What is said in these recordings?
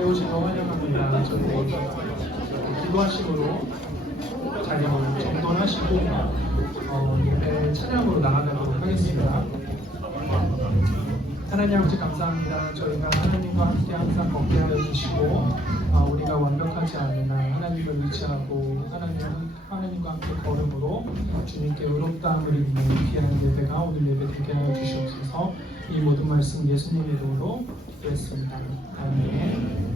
배우신 거 환영합니다. 저희 기도하심으로 자리 정돈하시고 예배 찬양으로 나아가도록 하겠습니다. 하나님 아버지 감사합니다. 저희가 하나님과 함께 항상 걷게 하여 주시고 우리가 완벽하지 않으나 하나님을 의지하고 하나님과 함께 걸음으로 주님께 의롭다함을 입는 귀한 예배가 오늘 예배 되게 하여 주시옵소서. 이 모든 말씀 예수님 이름으로 기도했습니다. 아멘.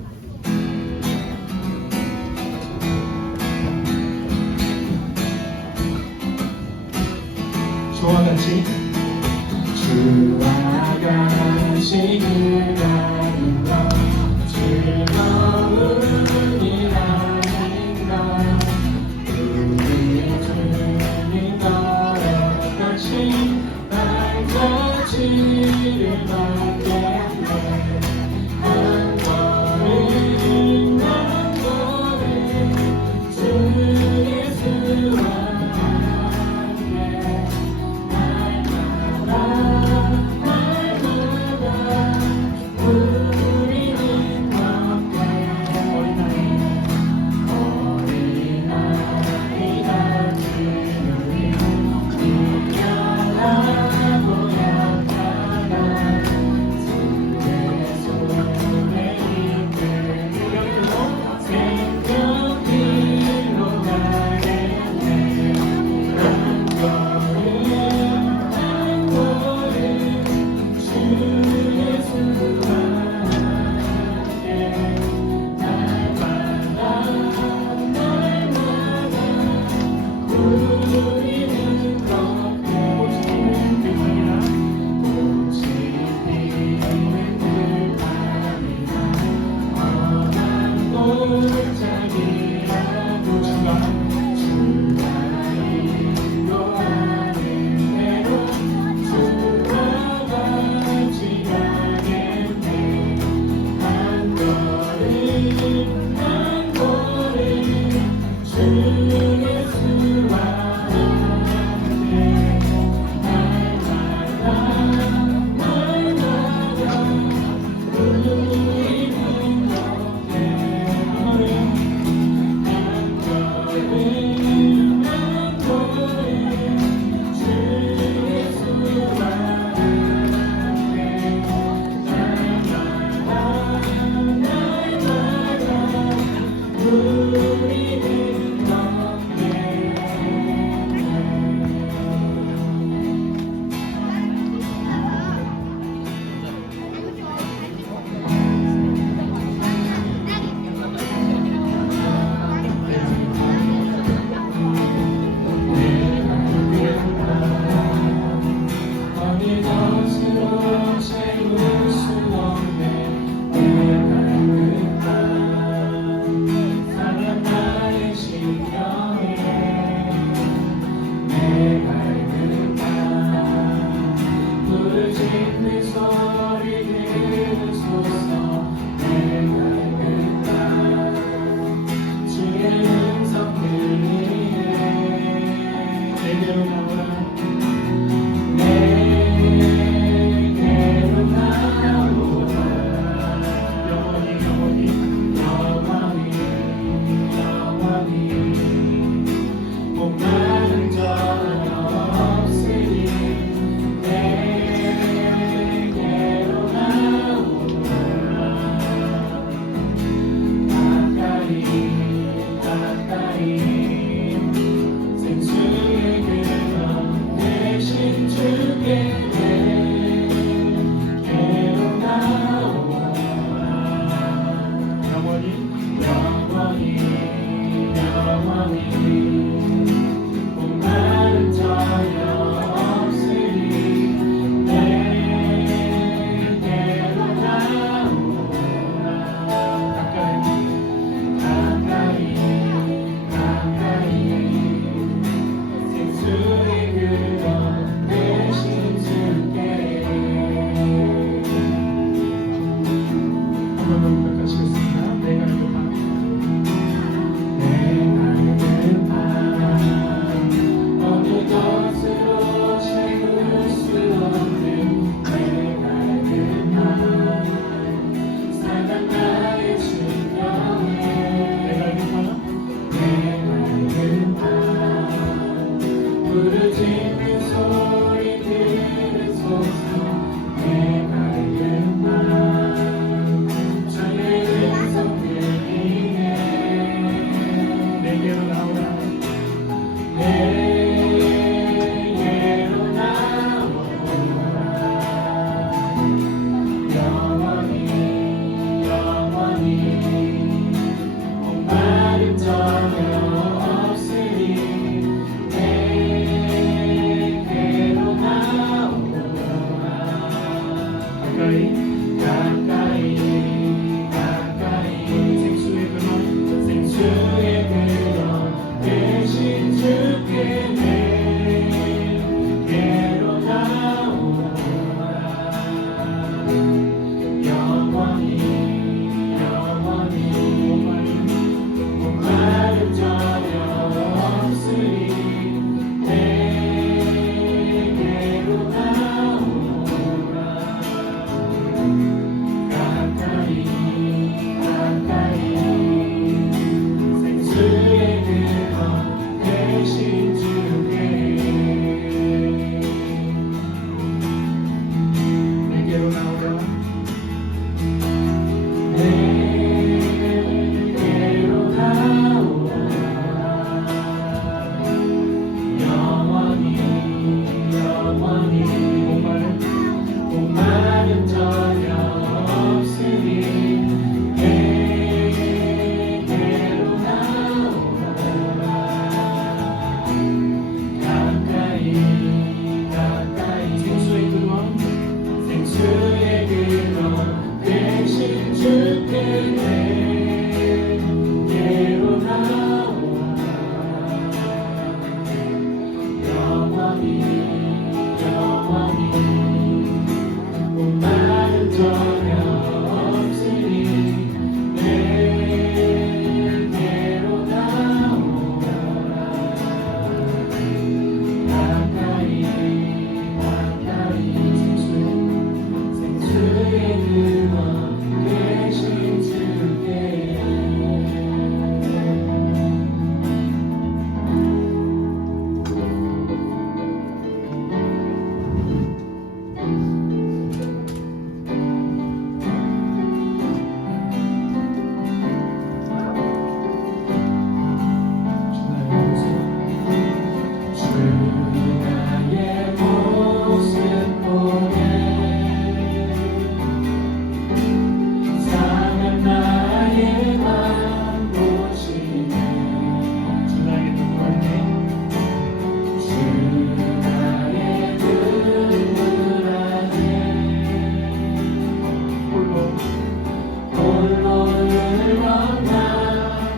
주와 같이 주와 같이 그라는 것 즐거운 일하는 것 우리 주님 걸어가신 발자취를 받겠네 한 걸음 한 걸음 주 예수와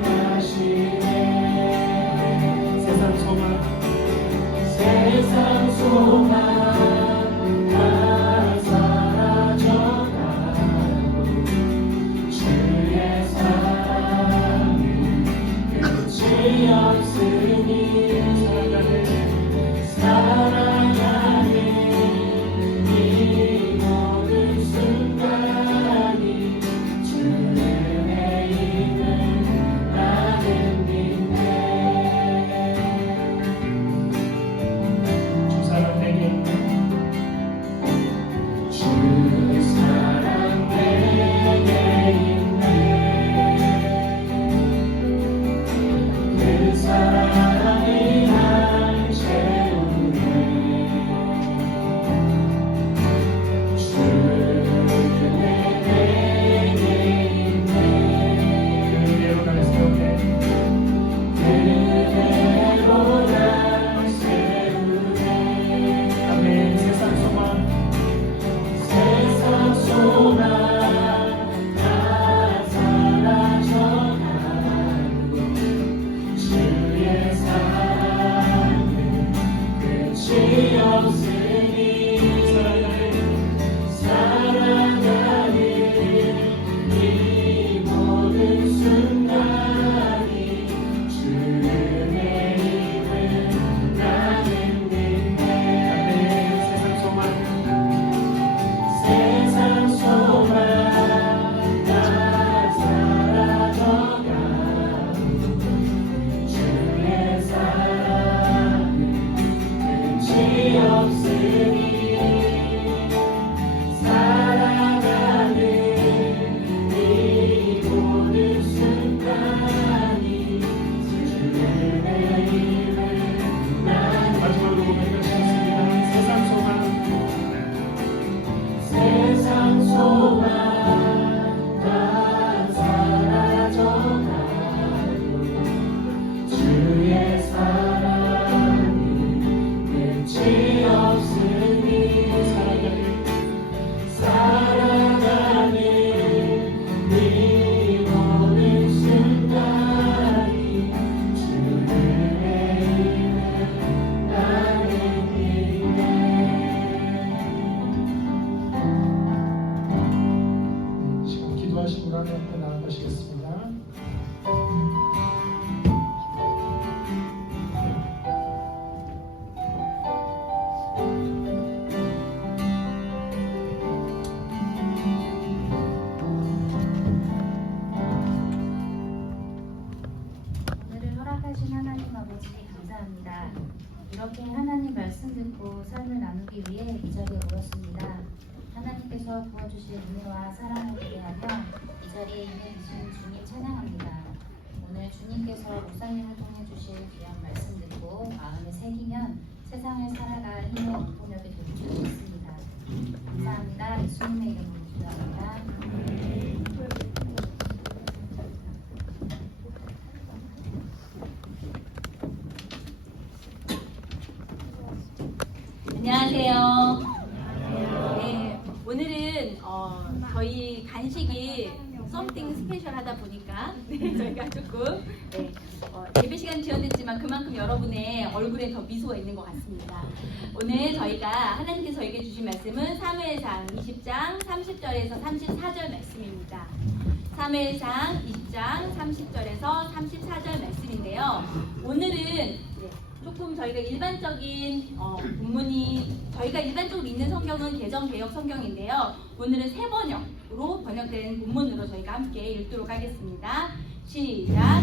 평안하시네. 세상 소망 다 사라져가고 주의 사랑은 끝이 없으니 사랑하는 이 모든 순간이 주의 힘을 나는 믿네. 주 사랑 내게 있네. 주 사랑 내게 있네. 그 사랑이 날 채우네. 주 내게 있네. 그대로 날 세우네. 그대로 날 세우네. 아멘. 세상 소망 다 사라져가고 주의 사랑은 끝이 없으니 사랑하는 이 모든 순간이 주의 힘을 나는 믿네. 아멘. 세상 소망 다 사라져가고 주의 사랑은 끝이 없으니 사랑하는 이 모든 순간이 주의 힘을 나는 마지막으로 고백하시겠습니다. 세상 소망 다 사라져가고 주의 사랑은 끝이 없으니 사랑하는 이 모든 순간이 주의 힘을 나는 믿네. 이 시간 기도하시고 하나님 앞에 나아가시겠습니다. 오늘을 허락하신 하나님 아버지 감사합니다. 이렇게 하나님 말씀 듣고 삶을 나누기 위해 이 자리에 모였습니다. 하나님께서 부어주실 은혜와 사랑을 기대하며 이 자리에 임해주신 주님 찬양합니다. 오늘 주님께서 목사님을 통해 주실 귀한 말씀 듣고 마음에 새기면 세상을 살아갈 힘의 원동력이 될 줄 믿습니다. 감사합니다. 예수님의 이름으로 기도합니다. 안녕하세요. 네, 오늘은 저희 간식이 썸띵 스페셜하다 보니까 저희가 조금 예배 시간 지연됐지만 그만큼 여러분의 얼굴에 더 미소가 있는 것 같습니다. 오늘 저희가 하나님께서 저에게 주신 말씀은 사무엘상 20장 30절에서 34절 말씀입니다. 사무엘상 20장 30절에서 34절 말씀인데요. 오늘은 조금 저희가 일반적인 본문이 저희가 일반적으로 읽는 성경은 개정개혁 성경인데요. 오늘은 새 번역으로 번역된 본문으로 저희가 함께 읽도록 하겠습니다. 시작!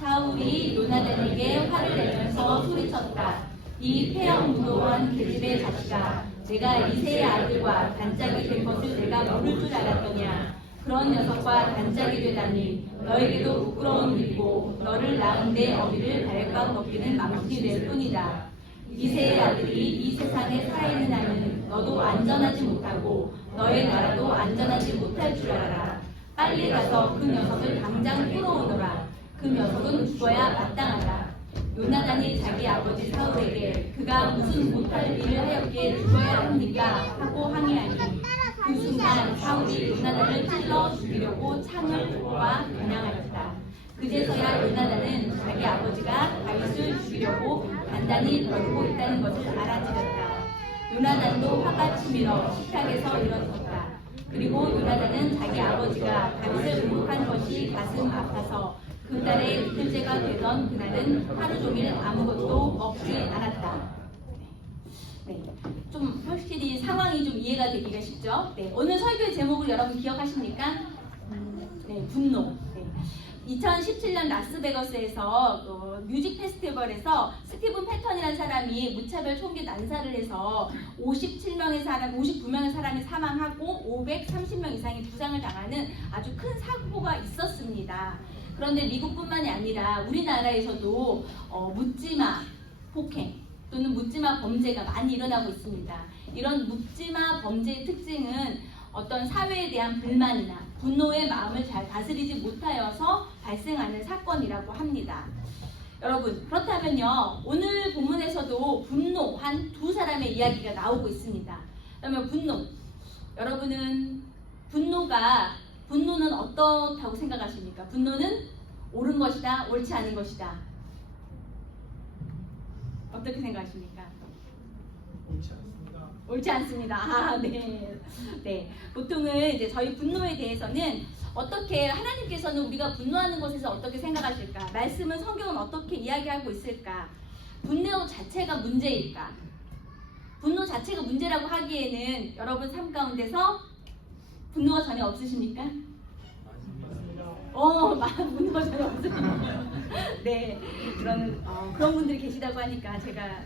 사울이 요나단에게 화를 내면서 소리쳤다. 이 폐역 무도한 계집의 자식아, 내가 이새의 아들과 단짝이 될 것을 내가 모를 줄 알았더냐. 그런 녀석과 단짝이 되다니 너에게도 부끄러운 일이고 너를 낳은 내 어미를 발각 먹기는 망신이 될 뿐이다. 이새의 아들이 이 세상에 살아있는 한은 너도 안전하지 못하고 너의 나라도 안전하지 못할 줄 알아라. 빨리 가서 그 녀석을 당장 끌어오너라. 그 녀석은 죽어야 마땅하다. 요나단이 자기 아버지 사울에게 그가 무슨 못할 일을 하였기에 죽어야 합니까? 하고 항의하니 그 순간 사울이 요나단을 찔러 죽이려고 창을 쏘아 겨냥하였다. 그제서야 요나단은 자기 아버지가 다윗을 죽이려고 단단히 벌고 있다는 것을 알아차렸다. 요나단도 화가 치밀어 식탁에서 일어섰다. 그리고 요나단은 자기 아버지가 다윗을 공격한 것이 가슴 아파서 그날의 이틀째가 되던 그날은 하루 종일 아무것도 먹지 않았다. 네, 좀 확실히 상황이 좀 이해가 되기가 쉽죠? 네, 오늘 설교의 제목을 여러분 기억하십니까? 네, 분노. 네. 2017년 라스베거스에서 뮤직 페스티벌에서 스티븐 패턴이라는 사람이 무차별 총기 난사를 해서 59명의 사람이 사망하고 530명 이상이 부상을 당하는 아주 큰 사고가 있었습니다. 그런데 미국뿐만이 아니라 우리나라에서도 묻지마 폭행 또는 묻지마 범죄가 많이 일어나고 있습니다. 이런 묻지마 범죄의 특징은 어떤 사회에 대한 불만이나 분노의 마음을 잘 다스리지 못하여서 발생하는 사건이라고 합니다. 여러분, 그렇다면요, 오늘 본문에서도 분노한 두 사람의 이야기가 나오고 있습니다. 그러면 분노, 여러분은 분노는 어떻다고 생각하십니까? 분노는 옳은 것이다, 옳지 않은 것이다. 어떻게 생각하십니까? 옳지 않습니다. 옳지 않습니다. 아, 네. 네. 보통은 이제 저희 분노에 대해서는 어떻게 하나님께서는 우리가 분노하는 것에서 어떻게 생각하실까? 말씀은 성경은 어떻게 이야기하고 있을까? 분노 자체가 문제일까? 분노 자체가 문제라고 하기에는 여러분 삶 가운데서 분노가 전혀 없으십니까? 분노가 전혀 없으십니까? 네. 그런 분들이 계시다고 하니까 제가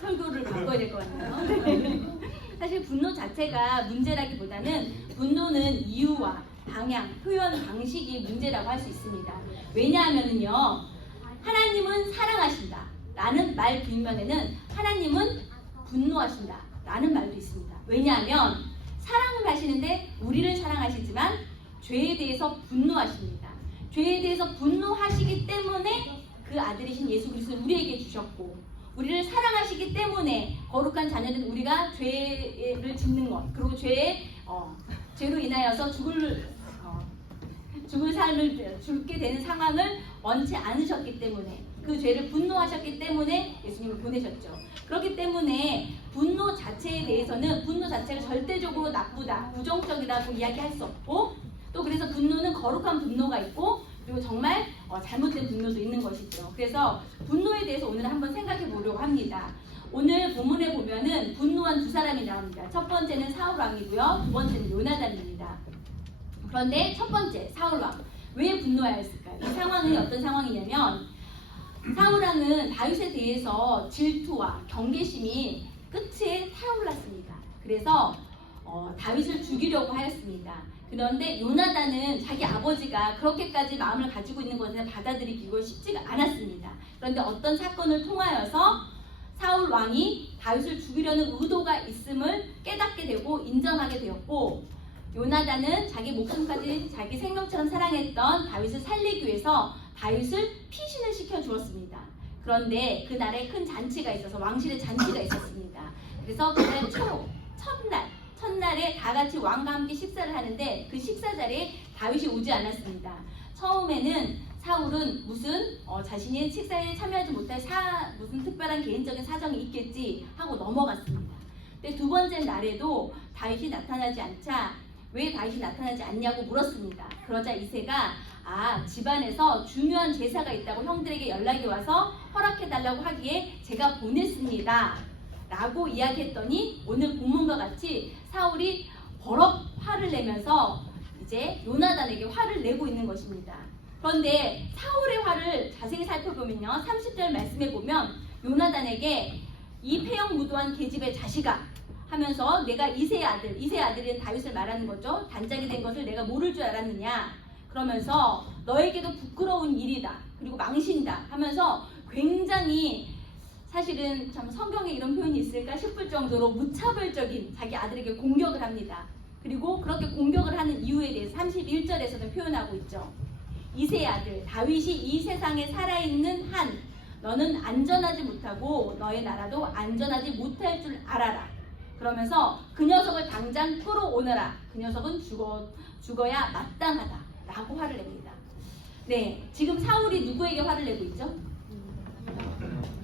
설교를 바꿔야 될 것 같네요. 네. 사실 분노 자체가 문제라기보다는 분노는 이유와 방향, 표현 방식이 문제라고 할 수 있습니다. 왜냐하면요, 하나님은 사랑하신다 라는 말 뒷면에는 하나님은 분노하신다 라는 말도 있습니다. 왜냐하면 사랑을 하시는데 우리를 사랑하시지만 죄에 대해서 분노하십니다. 죄에 대해서 분노하시기 때문에 그 아들이신 예수 그리스도를 우리에게 주셨고, 우리를 사랑하시기 때문에 거룩한 자녀된 우리가 죄를 짓는 것, 그리고 죄로 인하여서 죽을 삶을 죽게 되는 상황을 원치 않으셨기 때문에, 그 죄를 분노하셨기 때문에 예수님을 보내셨죠. 그렇기 때문에 분노 자체에 대해서는 분노 자체가 절대적으로 나쁘다, 부정적이라고 이야기할 수 없고, 또 그래서 분노는 거룩한 분노가 있고, 그리고 정말 잘못된 분노도 있는 것이죠. 그래서 분노에 대해서 오늘 한번 생각해 보려고 합니다. 오늘 본문에 보면은 분노한 두 사람이 나옵니다. 첫 번째는 사울 왕이고요. 두 번째는 요나단입니다. 그런데 첫 번째 사울 왕, 왜 분노하였을까요? 이 상황은 어떤 상황이냐면, 사울 왕은 다윗에 대해서 질투와 경계심이 끝에 타올랐습니다. 그래서 다윗을 죽이려고 하였습니다. 그런데 요나단은 자기 아버지가 그렇게까지 마음을 가지고 있는 것을 받아들이기가 쉽지가 않았습니다. 그런데 어떤 사건을 통하여서 사울 왕이 다윗을 죽이려는 의도가 있음을 깨닫게 되고 인정하게 되었고, 요나단은 자기 목숨까지 자기 생명처럼 사랑했던 다윗을 살리기 위해서 다윗을 피신을 시켜 주었습니다. 그런데 그날에 큰 잔치가 있어서 왕실의 잔치가 있었습니다. 그래서 그날 첫날에 다 같이 왕과 함께 식사를 하는데 그 식사 자리에 다윗이 오지 않았습니다. 처음에는 사울은 자신이 식사에 참여하지 못할 무슨 특별한 개인적인 사정이 있겠지 하고 넘어갔습니다. 근데 두 번째 날에도 다윗이 나타나지 않자 왜 다윗이 나타나지 않냐고 물었습니다. 그러자 이새가 집안에서 중요한 제사가 있다고 형들에게 연락이 와서 허락해달라고 하기에 제가 보냈습니다 라고 이야기했더니, 오늘 본문과 같이 사울이 버럭 화를 내면서 이제 요나단에게 화를 내고 있는 것입니다. 그런데 사울의 화를 자세히 살펴보면요, 30절 말씀에 보면 요나단에게 이 폐역 무도한 계집의 자식아 하면서 내가 이새의 아들인 다윗을 말하는 거죠. 단짝이 된 것을 내가 모를 줄 알았느냐, 그러면서 너에게도 부끄러운 일이다, 그리고 망신이다 하면서 굉장히, 사실은 참 성경에 이런 표현이 있을까 싶을 정도로 무차별적인 자기 아들에게 공격을 합니다. 그리고 그렇게 공격을 하는 이유에 대해서 31절에서는 표현하고 있죠. 이새의 아들 다윗이 이 세상에 살아있는 한 너는 안전하지 못하고 너의 나라도 안전하지 못할 줄 알아라. 그러면서 그 녀석을 당장 끌어오너라. 그 녀석은 죽어야 마땅하다 라고 화를 냅니다. 네, 지금 사울이 누구에게 화를 내고 있죠?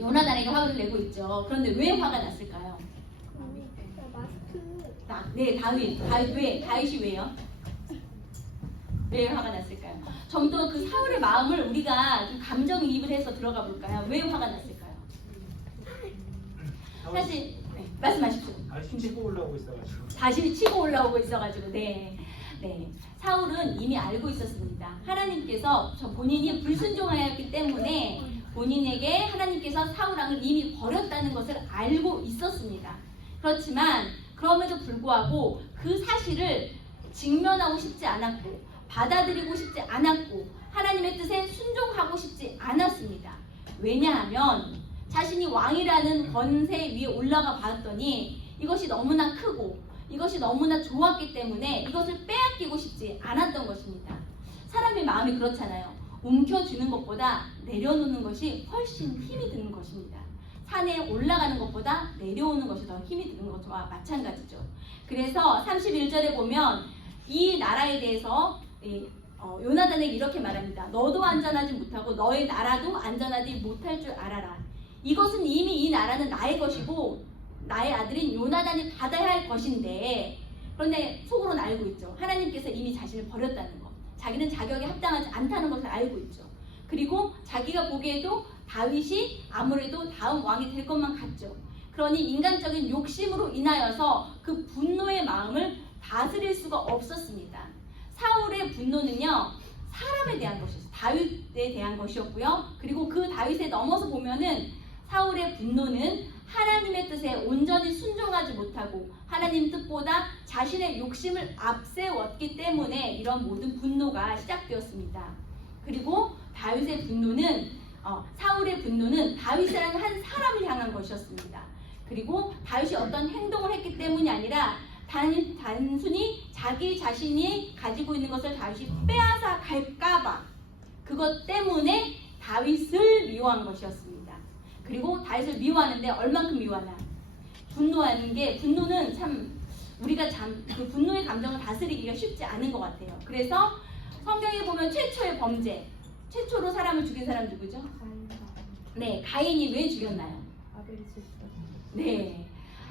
요나단에게 화를 내고 있죠. 그런데 왜 화가 났을까요? 네, 다윗이 왜요? 왜 화가 났을까요? 좀 더 그 사울의 마음을 우리가 좀 감정이입을 해서 들어가 볼까요? 왜 화가 났을까요? 사실 네, 말씀하십시오. 다시 치고 올라오고 있어가지고. 다시 치고 올라오고 있어가지고 네. 사울은 이미 알고 있었습니다. 하나님께서 본인이 불순종하였기 때문에 본인에게 하나님께서 사울 왕을 이미 버렸다는 것을 알고 있었습니다. 그렇지만 그럼에도 불구하고 그 사실을 직면하고 싶지 않았고 받아들이고 싶지 않았고 하나님의 뜻에 순종하고 싶지 않았습니다. 왜냐하면 자신이 왕이라는 권세 위에 올라가 봤더니 이것이 너무나 크고 이것이 너무나 좋았기 때문에 이것을 빼앗기고 싶지 않았던 것입니다. 사람의 마음이 그렇잖아요. 움켜쥐는 것보다 내려놓는 것이 훨씬 힘이 드는 것입니다. 산에 올라가는 것보다 내려오는 것이 더 힘이 드는 것과 마찬가지죠. 그래서 31절에 보면 이 나라에 대해서 요나단에게 이렇게 말합니다. 너도 안전하지 못하고 너의 나라도 안전하지 못할 줄 알아라. 이것은 이미 이 나라는 나의 것이고 나의 아들인 요나단이 받아야 할 것인데 그런데 속으로는 알고 있죠. 하나님께서 이미 자신을 버렸다는 것. 자기는 자격에 합당하지 않다는 것을 알고 있죠. 그리고 자기가 보기에도 다윗이 아무래도 다음 왕이 될 것만 같죠. 그러니 인간적인 욕심으로 인하여서 그 분노의 마음을 다스릴 수가 없었습니다. 사울의 분노는요, 사람에 대한 것이었어요. 다윗에 대한 것이었고요. 그리고 그 다윗에 넘어서 보면은 사울의 분노는 하나님의 뜻에 온전히 순종하지 못하고 하나님 뜻보다 자신의 욕심을 앞세웠기 때문에 이런 모든 분노가 시작되었습니다. 그리고 다윗의 분노는 사울의 분노는 다윗이라는 한 사람을 향한 것이었습니다. 그리고 다윗이 어떤 행동을 했기 때문이 아니라 단순히 자기 자신이 가지고 있는 것을 다윗이 빼앗아 갈까봐 그것 때문에 다윗을 미워한 것이었습니다. 그리고 다윗을 미워하는데 얼만큼 미워하나? 분노는 참 우리가 그 분노의 감정을 다스리기가 쉽지 않은 것 같아요. 그래서 성경에 보면 최초의 범죄, 최초로 사람을 죽인 사람 누구죠? 네, 가인이 왜 죽였나요? 네,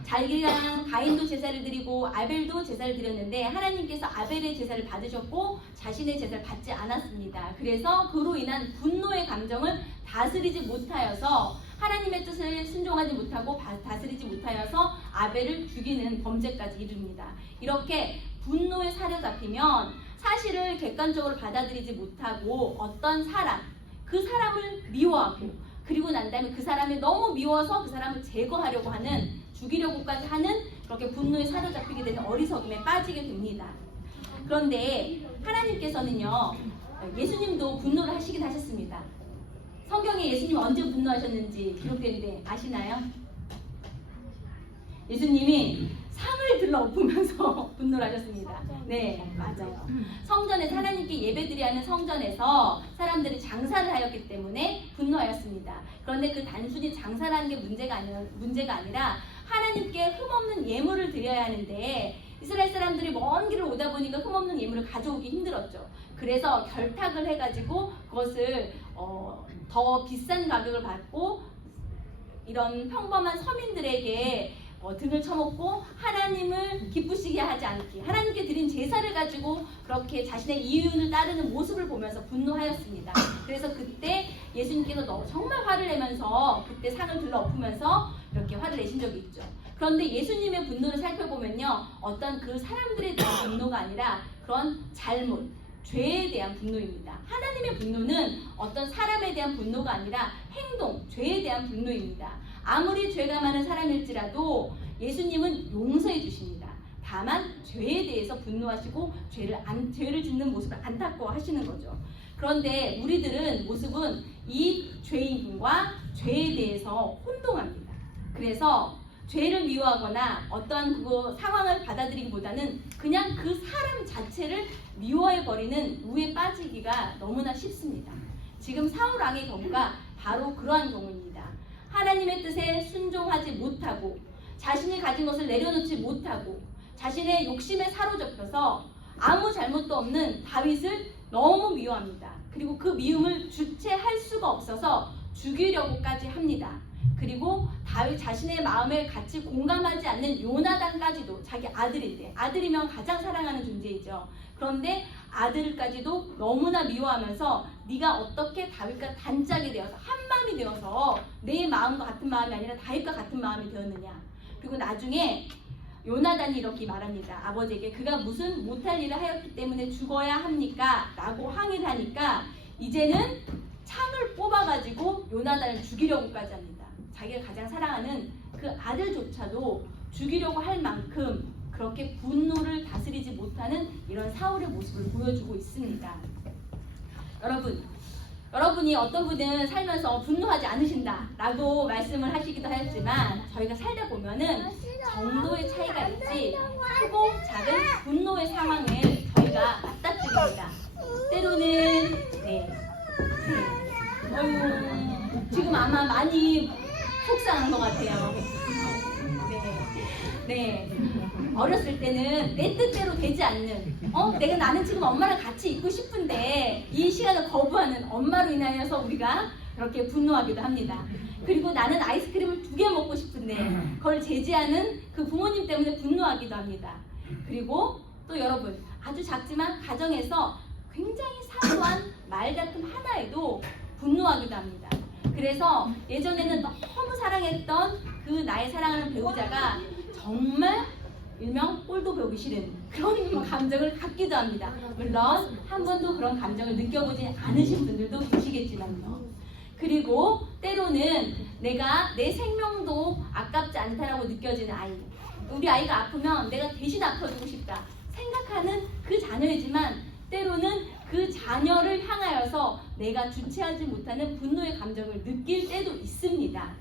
자기랑 가인도 제사를 드리고 아벨도 제사를 드렸는데 하나님께서 아벨의 제사를 받으셨고 자신의 제사를 받지 않았습니다. 그래서 그로 인한 분노의 감정을 다스리지 못하여서 하나님의 뜻을 순종하지 못하고 다스리지 못하여서 아벨을 죽이는 범죄까지 이릅니다. 이렇게 분노에 사로잡히면 사실을 객관적으로 받아들이지 못하고 어떤 사람, 그 사람을 미워하고 그리고 난 다음에 그 사람이 너무 미워서 그 사람을 제거하려고 하는, 죽이려고까지 하는 그렇게 분노에 사로잡히게 되는 어리석음에 빠지게 됩니다. 그런데 하나님께서는요, 예수님도 분노를 하시긴 하셨습니다. 성경에 예수님 언제 분노하셨는지 기록되는데 아시나요? 예수님이 상을 들러엎으면서 분노를 하셨습니다. 네, 맞아요. 성전에서 하나님께 예배드려야 하는 성전에서 사람들이 장사를 하였기 때문에 분노하였습니다. 그런데 그 단순히 장사를 하는 게 문제가 아니라 하나님께 흠없는 예물을 드려야 하는데 이스라엘 사람들이 먼 길을 오다 보니까 흠없는 예물을 가져오기 힘들었죠. 그래서 결탁을 해가지고 그것을 더 비싼 가격을 받고 이런 평범한 서민들에게 등을 쳐먹고 하나님을 기쁘시게 하지 않기, 하나님께 드린 제사를 가지고 그렇게 자신의 이윤을 따르는 모습을 보면서 분노하였습니다. 그래서 그때 예수님께서 정말 화를 내면서 그때 상을 들러엎으면서 이렇게 화를 내신 적이 있죠. 그런데 예수님의 분노를 살펴보면요, 어떤 그 사람들에 대한 분노가 아니라 그런 잘못, 죄에 대한 분노입니다. 하나님의 분노는 어떤 사람에 대한 분노가 아니라 행동, 죄에 대한 분노입니다. 아무리 죄가 많은 사람일지라도 예수님은 용서해 주십니다. 다만 죄에 대해서 분노하시고 죄를 짓는 모습을 안타까워하시는 거죠. 그런데 우리들은 모습은 이 죄인과 죄에 대해서 혼동합니다. 그래서 죄를 미워하거나 어떠한 그 상황을 받아들이기보다는 그냥 그 사람 자체를 미워해버리는 우에 빠지기가 너무나 쉽습니다. 지금 사울 왕의 경우가 바로 그러한 경우입니다. 하나님의 뜻에 순종하지 못하고 자신이 가진 것을 내려놓지 못하고 자신의 욕심에 사로잡혀서 아무 잘못도 없는 다윗을 너무 미워합니다. 그리고 그 미움을 주체할 수가 없어서 죽이려고까지 합니다. 그리고 다윗 자신의 마음에 같이 공감하지 않는 요나단까지도, 자기 아들인데, 아들이면 가장 사랑하는 존재이죠. 그런데 아들까지도 너무나 미워하면서 네가 어떻게 다윗과 단짝이 되어서 한 마음이 되어서 내 마음과 같은 마음이 아니라 다윗과 같은 마음이 되었느냐. 그리고 나중에 요나단이 이렇게 말합니다. 아버지에게 그가 무슨 못할 일을 하였기 때문에 죽어야 합니까? 라고 항의를 하니까 이제는 창을 뽑아가지고 요나단을 죽이려고까지 합니다. 자기가 가장 사랑하는 그 아들조차도 죽이려고 할 만큼 그렇게 분노를 다스리지 못하는 이런 사울의 모습을 보여주고 있습니다. 여러분이 어떤 분은 살면서 분노하지 않으신다라고 말씀을 하시기도 하였지만 저희가 살다 보면은 정도의 차이가 있지 크고 작은 분노의 상황을 저희가 맞닥뜨립니다. 때로는 지금 아마 많이 속상한 것 같아요. 어렸을 때는 내 뜻대로 되지 않는 나는 지금 엄마랑 같이 있고 싶은데 이 시간을 거부하는 엄마로 인하여서 우리가 그렇게 분노하기도 합니다. 그리고 나는 아이스크림을 2개 먹고 싶은데 그걸 제지하는 그 부모님 때문에 분노하기도 합니다. 그리고 또 여러분, 아주 작지만 가정에서 굉장히 사소한 말다툼 하나에도 분노하기도 합니다. 그래서 예전에는 너무 사랑했던 그 나의 사랑하는 배우자가 정말 일명 꼴도 보기 싫은 그런 감정을 갖기도 합니다. 물론 한 번도 그런 감정을 느껴보지 않으신 분들도 계시겠지만요. 그리고 때로는 내가 내 생명도 아깝지 않다라고 느껴지는 아이, 우리 아이가 아프면 내가 대신 아파주고 싶다 생각하는 그 자녀이지만 때로는 그 자녀를 향하여서 내가 주체하지 못하는 분노의 감정을 느낄 때도 있습니다.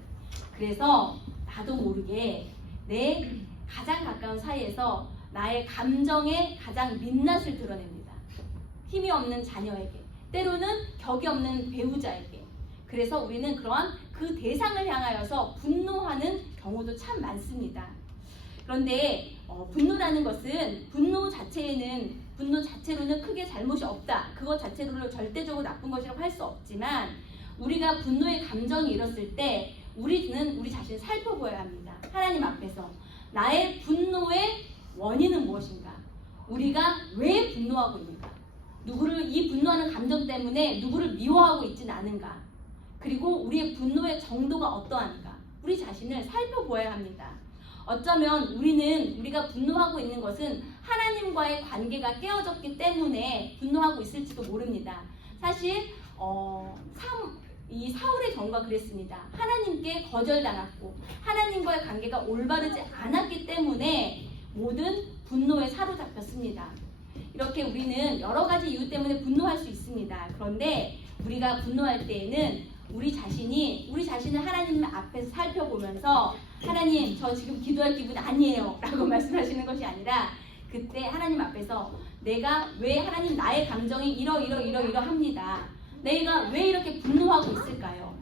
그래서 나도 모르게 내 가장 가까운 사이에서 나의 감정의 가장 민낯을 드러냅니다. 힘이 없는 자녀에게, 때로는 격이 없는 배우자에게. 그래서 우리는 그러한 그 대상을 향하여서 분노하는 경우도 참 많습니다. 그런데 분노라는 것은 분노 자체로는 크게 잘못이 없다. 그것 자체로 절대적으로 나쁜 것이라고 할 수 없지만 우리가 분노의 감정이 일었을 때 우리는 우리 자신을 살펴보아야 합니다. 하나님 앞에서 나의 분노의 원인은 무엇인가? 우리가 왜 분노하고 있는가? 이 분노하는 감정 때문에 누구를 미워하고 있지는 않은가? 그리고 우리의 분노의 정도가 어떠한가? 우리 자신을 살펴보아야 합니다. 어쩌면 우리가 분노하고 있는 것은 하나님과의 관계가 깨어졌기 때문에 분노하고 있을지도 모릅니다. 사실 이 사울의 경우가 그랬습니다. 하나님께 거절당했고 하나님과의 관계가 올바르지 않았기 때문에 모든 분노에 사로잡혔습니다. 이렇게 우리는 여러 가지 이유 때문에 분노할 수 있습니다. 그런데 우리가 분노할 때에는 우리 자신을 하나님 앞에서 살펴보면서 하나님, 저 지금 기도할 기분 아니에요 라고 말씀하시는 것이 아니라 그때 하나님 앞에서 내가 왜 하나님 나의 감정이 이러합니다. 내가 왜 이렇게 분노하고 있을까요?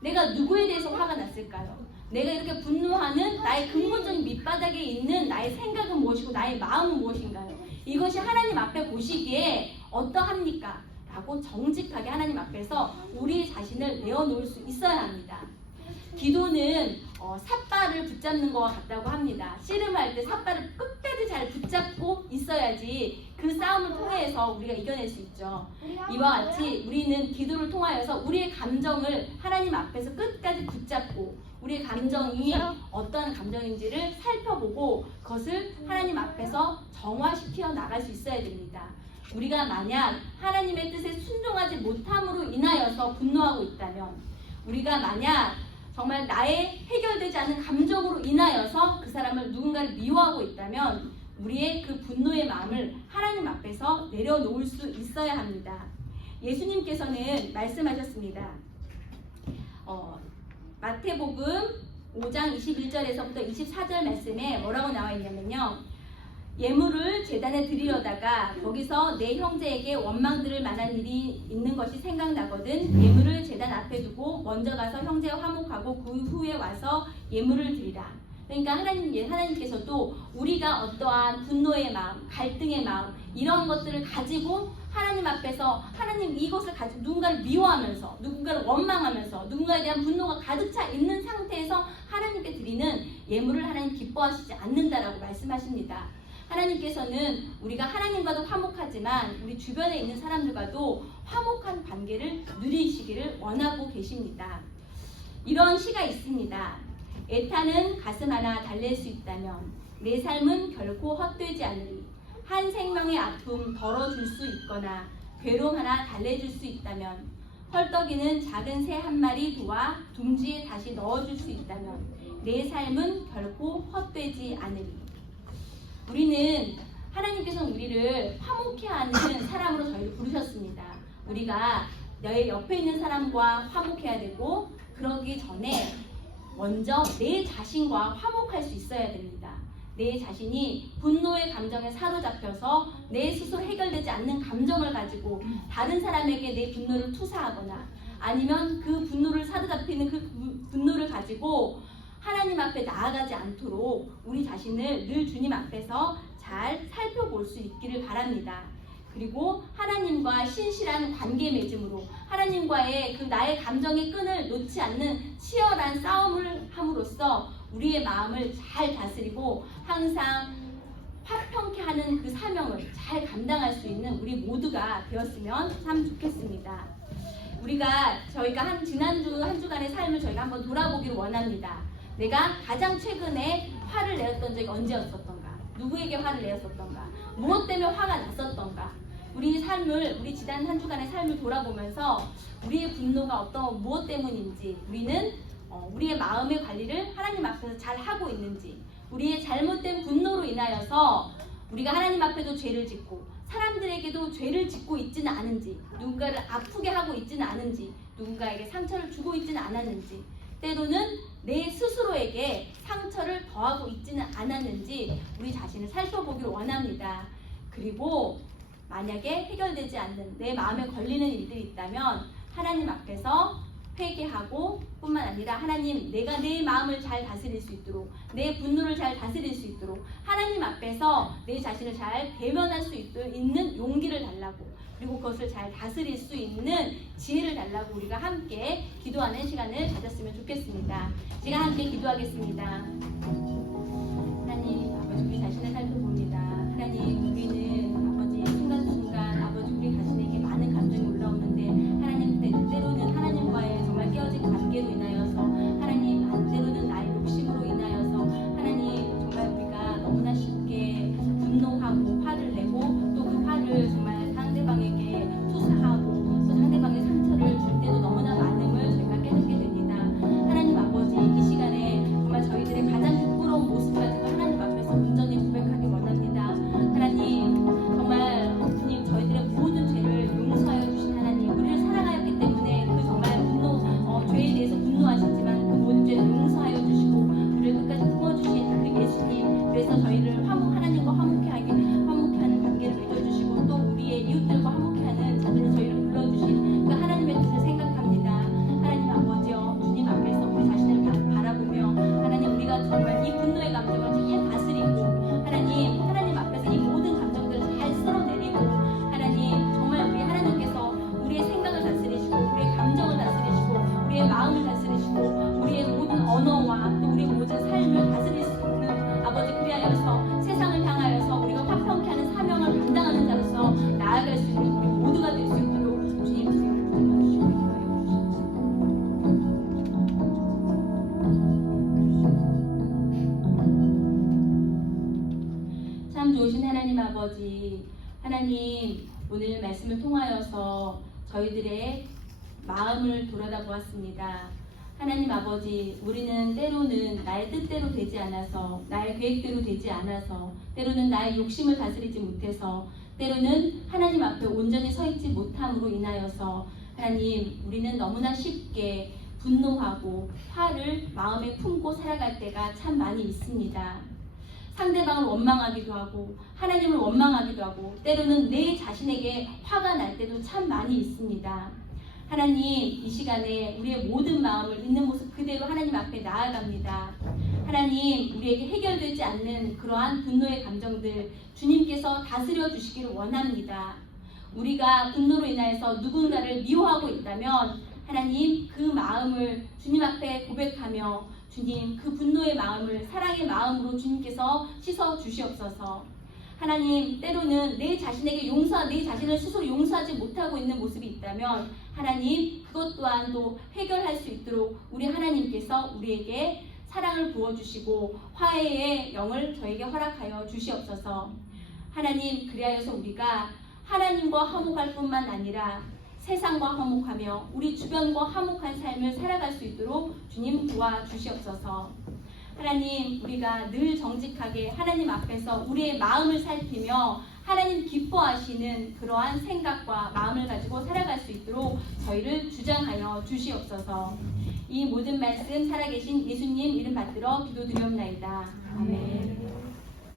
내가 누구에 대해서 화가 났을까요? 내가 이렇게 분노하는 나의 근본적인 밑바닥에 있는 나의 생각은 무엇이고 나의 마음은 무엇인가요? 이것이 하나님 앞에 보시기에 어떠합니까? 라고 정직하게 하나님 앞에서 우리 자신을 내어놓을 수 있어야 합니다. 기도는 삿발을 붙잡는 것과 같다고 합니다. 씨름할 때 삿발을 끝까지 잘 붙잡고 있어야지 그 싸움을 통해서 우리가 이겨낼 수 있죠. 이와 같이 우리는 기도를 통하여서 우리의 감정을 하나님 앞에서 끝까지 붙잡고 우리의 감정이 어떤 감정인지를 살펴보고 그것을 하나님 앞에서 정화시켜 나갈 수 있어야 됩니다. 우리가 만약 하나님의 뜻에 순종하지 못함으로 인하여서 분노하고 있다면, 우리가 만약 정말 나의 해결되지 않은 감정으로 인하여서 그 사람을 누군가를 미워하고 있다면 우리의 그 분노의 마음을 하나님 앞에서 내려놓을 수 있어야 합니다. 예수님께서는 말씀하셨습니다. 마태복음 5장 21절에서부터 24절 말씀에 뭐라고 나와 있냐면요. 예물을 제단에 드리려다가 거기서 내 형제에게 원망 들을 만한 일이 있는 것이 생각나거든 예물을 제단 앞에 두고 먼저 가서 형제와 화목하고 그 후에 와서 예물을 드리라. 그러니까 하나님께서도 우리가 어떠한 분노의 마음, 갈등의 마음 이런 것들을 가지고 하나님 앞에서 하나님 이것을 가지고 누군가를 미워하면서 누군가를 원망하면서 누군가에 대한 분노가 가득 차 있는 상태에서 하나님께 드리는 예물을 하나님 기뻐하시지 않는다라고 말씀하십니다. 하나님께서는 우리가 하나님과도 화목하지만 우리 주변에 있는 사람들과도 화목한 관계를 누리시기를 원하고 계십니다. 이런 시가 있습니다. 애타는 가슴 하나 달랠 수 있다면 내 삶은 결코 헛되지 않으리. 한 생명의 아픔 덜어줄 수 있거나 괴로움 하나 달래줄 수 있다면 헐떡이는 작은 새 한 마리 도와 둥지에 다시 넣어줄 수 있다면 내 삶은 결코 헛되지 않으리. 우리는 하나님께서는 우리를 화목케 하는 사람으로 저희를 부르셨습니다. 우리가 너의 옆에 있는 사람과 화목해야 되고 그러기 전에 먼저 내 자신과 화목할 수 있어야 됩니다. 내 자신이 분노의 감정에 사로잡혀서 내 스스로 해결되지 않는 감정을 가지고 다른 사람에게 내 분노를 투사하거나 아니면 그 분노를 사로잡히는 그 분노를 가지고 하나님 앞에 나아가지 않도록 우리 자신을 늘 주님 앞에서 잘 살펴볼 수 있기를 바랍니다. 그리고 하나님과 신실한 관계 맺음으로 하나님과의 그 나의 감정의 끈을 놓지 않는 치열한 싸움을 함으로써 우리의 마음을 잘 다스리고 항상 화평케 하는 그 사명을 잘 감당할 수 있는 우리 모두가 되었으면 참 좋겠습니다. 저희가 지난주 한 주간의 삶을 저희가 한번 돌아보기를 원합니다. 내가 가장 최근에 화를 내었던 적이 언제였었던가? 누구에게 화를 내었었던가? 무엇 때문에 화가 났었던가? 우리 지난 한 주간의 삶을 돌아보면서 우리의 분노가 무엇 때문인지, 우리는 우리의 마음의 관리를 하나님 앞에서 잘 하고 있는지, 우리의 잘못된 분노로 인하여서 우리가 하나님 앞에도 죄를 짓고 사람들에게도 죄를 짓고 있지는 않은지, 누군가를 아프게 하고 있지는 않은지, 누군가에게 상처를 주고 있지는 않았는지, 때로는 내 스스로에게 상처를 더하고 있지는 않았는지 우리 자신을 살펴보기를 원합니다. 그리고 만약에 해결되지 않는 내 마음에 걸리는 일들이 있다면 하나님 앞에서 회개하고 뿐만 아니라 하나님, 내가 내 마음을 잘 다스릴 수 있도록, 내 분노를 잘 다스릴 수 있도록 하나님 앞에서 내 자신을 잘 대면할 수 있는 용기를 달라고, 그리고 그것을 잘 다스릴 수 있는 지혜를 달라고 우리가 함께 기도하는 시간을 가졌으면 좋겠습니다. 제가 함께 기도하겠습니다. 하나님, 아버지, 우리 자신을 살펴봅니다. 하나님, 우리는 아버지 순간순간 아버지 우리 자신에게 많은 감정이 올라오는데 하나님, 때로는 하나님과의 정말 깨어진 관계로 인하여서 하나님, 때로는 나의 욕심으로 인하여서 하나님, 정말 우리가 너무나 쉽게 분노하고 화를 내고 또 그 화를 정말 상대방에게 투사하고 또 상대방의 상처를 줄 때도 너무나 많음을 저희가 깨닫게 됩니다. 하나님 아버지, 이 시간에 정말 저희들의 가장 부끄러운 모습 가지고 하나님 앞에서 온전히 고백하기 원합니다. 하나님, 정말 주님, 저희들의 모든 죄를 용서하여 주신 하나님, 우리를 사랑하였기 때문에 그 정말 죄에 대해서 분노하셨지만 그 모든 죄를 용서하여 주시고 우리를 끝까지 품어주신 그 예수님, 그래서 저희를 하나님과 화목케 하는 관계를 맺어주시고 또 우리의 이웃들과 화목케 하는 자들을 저희를 불러주신 그 하나님의 뜻을 생각합니다. 하나님 아버지여, 주님 앞에서 우리 자신을 바라보며 하나님, 우리가 정말 이 분노의 감정을 잘 다스리고 하나님 앞에서 이 모든 감정들을 잘 쓸어내리고 하나님, 정말 우리 하나님께서 우리의 생각을 다스리시고 우리의 감정을 다스리시고 우리의 마음을 다스리시고 우리의 모든 언어와 또 우리의 모든 삶을 다스릴 수 있는 아버지, 그리하여서 세상을 향하여서 우리가 화평케 하는 사명을 감당하는 자로서 나아갈 수 있는 우리 모두가 될 수 있도록 주님 은혜를 부어주시고 기도하여 주시옵소서. 참 좋으신 하나님 아버지, 하나님, 오늘 말씀을 통하여서 저희들의 마음을 돌아다보았습니다. 하나님 아버지, 우리는 때로는 나의 뜻대로 되지 않아서, 나의 계획대로 되지 않아서, 때로는 나의 욕심을 다스리지 못해서, 때로는 하나님 앞에 온전히 서 있지 못함으로 인하여서 하나님, 우리는 너무나 쉽게 분노하고 화를 마음에 품고 살아갈 때가 참 많이 있습니다. 상대방을 원망하기도 하고 하나님을 원망하기도 하고 때로는 내 자신에게 화가 날 때도 참 많이 있습니다. 하나님, 이 시간에 우리의 모든 마음을 있는 모습 그대로 하나님 앞에 나아갑니다. 하나님, 우리에게 해결되지 않는 그러한 분노의 감정들 주님께서 다스려 주시기를 원합니다. 우리가 분노로 인하여서 누군가를 미워하고 있다면 하나님, 그 마음을 주님 앞에 고백하며 주님, 그 분노의 마음을 사랑의 마음으로 주님께서 씻어 주시옵소서. 하나님, 때로는 내 자신에게 내 자신을 스스로 용서하지 못하고 있는 모습이 있다면 하나님, 그것 또한도 해결할 수 있도록 우리 하나님께서 우리에게 사랑을 부어주시고 화해의 영을 저에게 허락하여 주시옵소서. 하나님, 그리하여서 우리가 하나님과 화목할 뿐만 아니라 세상과 화목하며 우리 주변과 화목한 삶을 살아갈 수 있도록 주님 도와주시옵소서. 하나님, 우리가 늘 정직하게 하나님 앞에서 우리의 마음을 살피며 하나님 기뻐하시는 그러한 생각과 마음을 가지고 살아갈 수 있도록 저희를 주장하여 주시옵소서. 이 모든 말씀 살아계신 예수님 이름 받들어 기도드리옵나이다. 아멘.